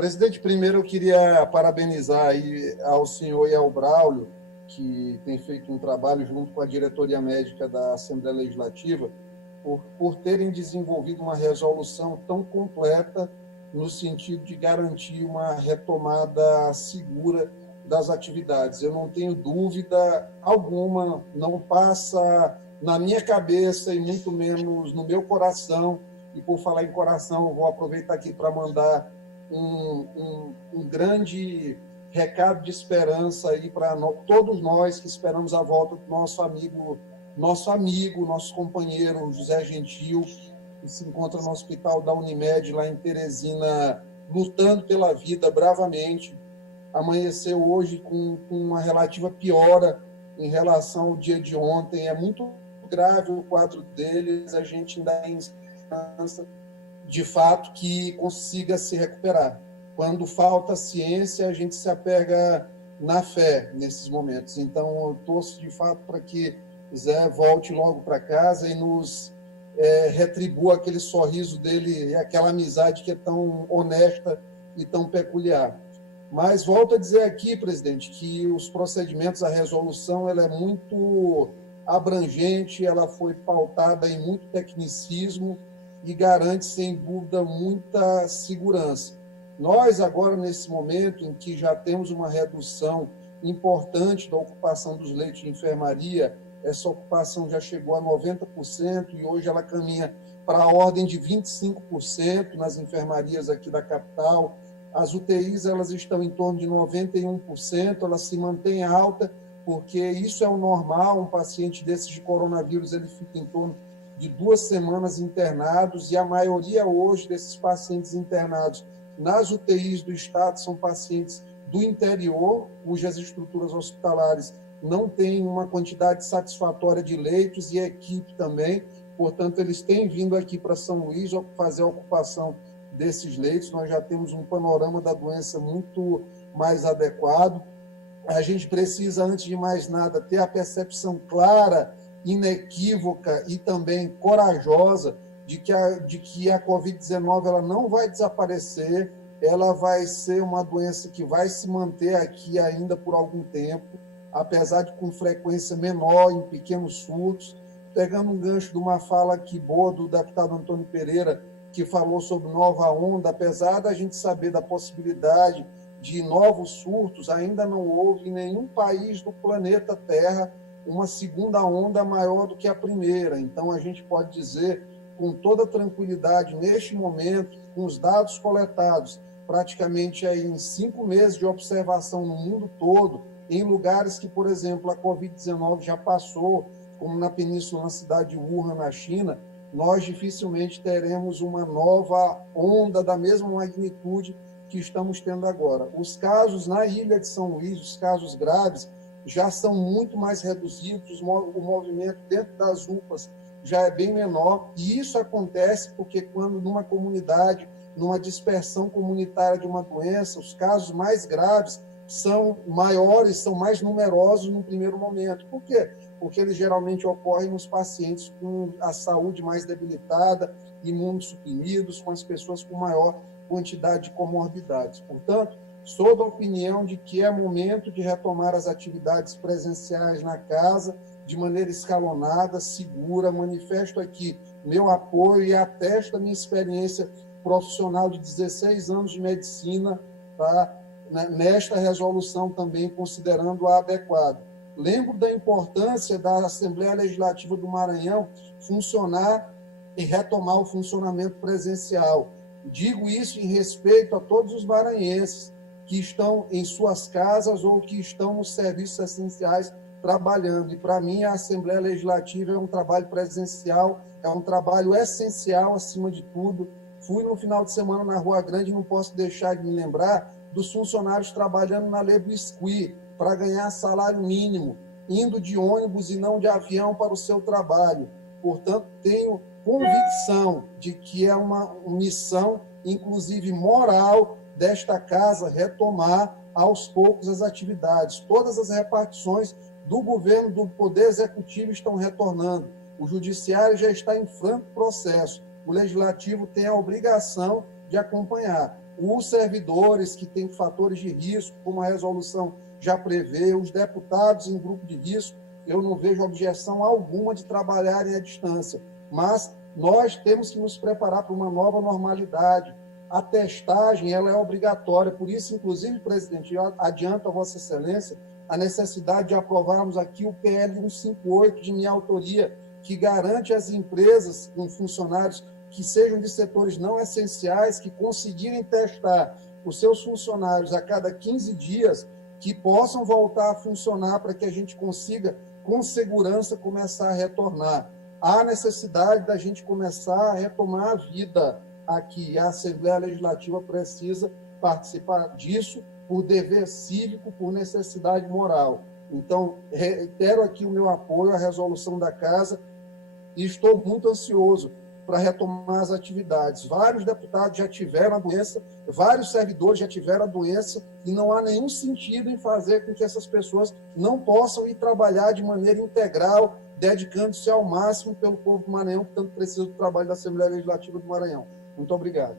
Presidente, primeiro eu queria parabenizar aí ao senhor e ao Braulio, que tem feito um trabalho junto com a diretoria médica da Assembleia Legislativa, por terem desenvolvido uma resolução tão completa no sentido de garantir uma retomada segura das atividades. Eu não tenho dúvida alguma, não passa na minha cabeça e muito menos no meu coração. E por falar em coração, eu vou aproveitar aqui para mandar um grande recado de esperança aí para todos nós que esperamos a volta do nosso companheiro José Gentil, que se encontra no hospital da Unimed, lá em Teresina, lutando pela vida bravamente. Amanheceu hoje com uma relativa piora em relação ao dia de ontem. É muito grave o quadro deles, a gente ainda tem esperança de fato que consiga se recuperar. Quando falta ciência, a gente se apega na fé nesses momentos. Então, eu torço de fato para que Zé volte logo para casa e nos retribua aquele sorriso dele e aquela amizade que é tão honesta e tão peculiar. Mas volto a dizer aqui, presidente, que os procedimentos, a resolução, ela é muito abrangente, ela foi pautada em muito tecnicismo e garante, sem dúvida, muita segurança. Nós, agora, nesse momento em que já temos uma redução importante da ocupação dos leitos de enfermaria, essa ocupação já chegou a 90% e hoje ela caminha para a ordem de 25% nas enfermarias aqui da capital. As UTIs elas estão em torno de 91%, elas se mantêm alta, porque isso é o normal. Um paciente desses de coronavírus ele fica em torno de 2 semanas internados, e a maioria hoje desses pacientes internados nas UTIs do estado são pacientes do interior, cujas estruturas hospitalares não têm uma quantidade satisfatória de leitos e equipe também. Portanto, eles têm vindo aqui para São Luís fazer a ocupação desses leitos. Nós já temos um panorama da doença muito mais adequado. A gente precisa, antes de mais nada, ter a percepção clara, inequívoca e também corajosa de que a Covid-19 ela não vai desaparecer, ela vai ser uma doença que vai se manter aqui ainda por algum tempo, apesar de com frequência menor, em pequenos surtos. Pegando um gancho de uma fala aqui boa do deputado Antônio Pereira, que falou sobre nova onda, apesar da gente saber da possibilidade de novos surtos, ainda não houve em nenhum país do planeta Terra uma segunda onda maior do que a primeira. Então, a gente pode dizer com toda tranquilidade, neste momento, com os dados coletados, praticamente aí em 5 meses de observação no mundo todo, em lugares que, por exemplo, a Covid-19 já passou, como na península, na cidade de Wuhan, na China, nós dificilmente teremos uma nova onda da mesma magnitude que estamos tendo agora. Os casos na ilha de São Luís, os casos graves, já são muito mais reduzidos, o movimento dentro das UPAs já é bem menor, e isso acontece porque quando numa comunidade, numa dispersão comunitária de uma doença, os casos mais graves são maiores, são mais numerosos no primeiro momento. Por quê? Porque eles geralmente ocorrem nos pacientes com a saúde mais debilitada, imunossuprimidos, com as pessoas com maior quantidade de comorbidades. Portanto, sou da opinião de que é momento de retomar as atividades presenciais na casa, de maneira escalonada, segura. Manifesto aqui meu apoio e atesto a minha experiência profissional de 16 anos de medicina, tá? Nesta resolução também considerando-a adequada. Lembro da importância da Assembleia Legislativa do Maranhão funcionar e retomar o funcionamento presencial. Digo isso em respeito a todos os maranhenses que estão em suas casas ou que estão nos serviços essenciais trabalhando. E, para mim, a Assembleia Legislativa é um trabalho presencial, é um trabalho essencial, acima de tudo. Fui no final de semana na Rua Grande e não posso deixar de me lembrar dos funcionários trabalhando na Le Biscuit para ganhar salário mínimo, indo de ônibus e não de avião para o seu trabalho. Portanto, tenho convicção de que é uma missão, inclusive moral, desta casa retomar aos poucos as atividades. Todas as repartições do governo, do Poder Executivo estão retornando. O Judiciário já está em franco processo. O Legislativo tem a obrigação de acompanhar. os servidores que têm fatores de risco, como a resolução já prevê, os deputados em grupo de risco, eu não vejo objeção alguma de trabalharem à distância, mas nós temos que nos preparar para uma nova normalidade. A testagem ela é obrigatória, por isso, inclusive, presidente, eu adianto a Vossa Excelência a necessidade de aprovarmos aqui o PL 158 de minha autoria, que garante às empresas com funcionários que sejam de setores não essenciais, que conseguirem testar os seus funcionários a cada 15 dias, que possam voltar a funcionar para que a gente consiga, com segurança, começar a retornar. Há necessidade da gente começar a retomar a vida aqui. A Assembleia Legislativa precisa participar disso por dever cívico, por necessidade moral. Então, reitero aqui o meu apoio à resolução da Casa e estou muito ansioso para retomar as atividades. Vários deputados já tiveram a doença, vários servidores já tiveram a doença e não há nenhum sentido em fazer com que essas pessoas não possam ir trabalhar de maneira integral, dedicando-se ao máximo pelo povo do Maranhão, que tanto precisa do trabalho da Assembleia Legislativa do Maranhão. Muito obrigado.